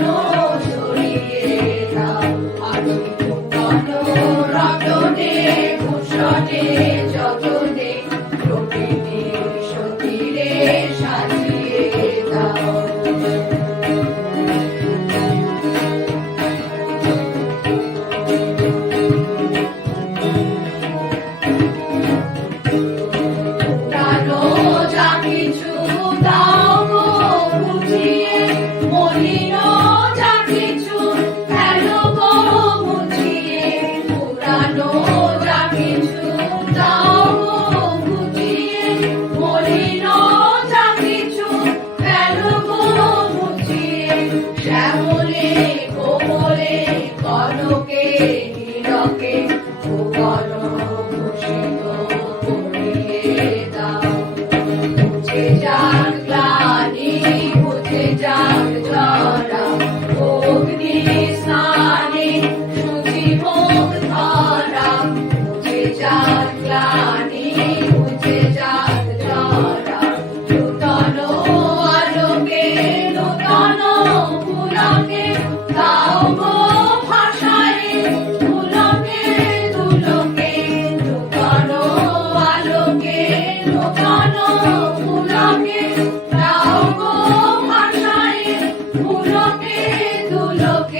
no. broken.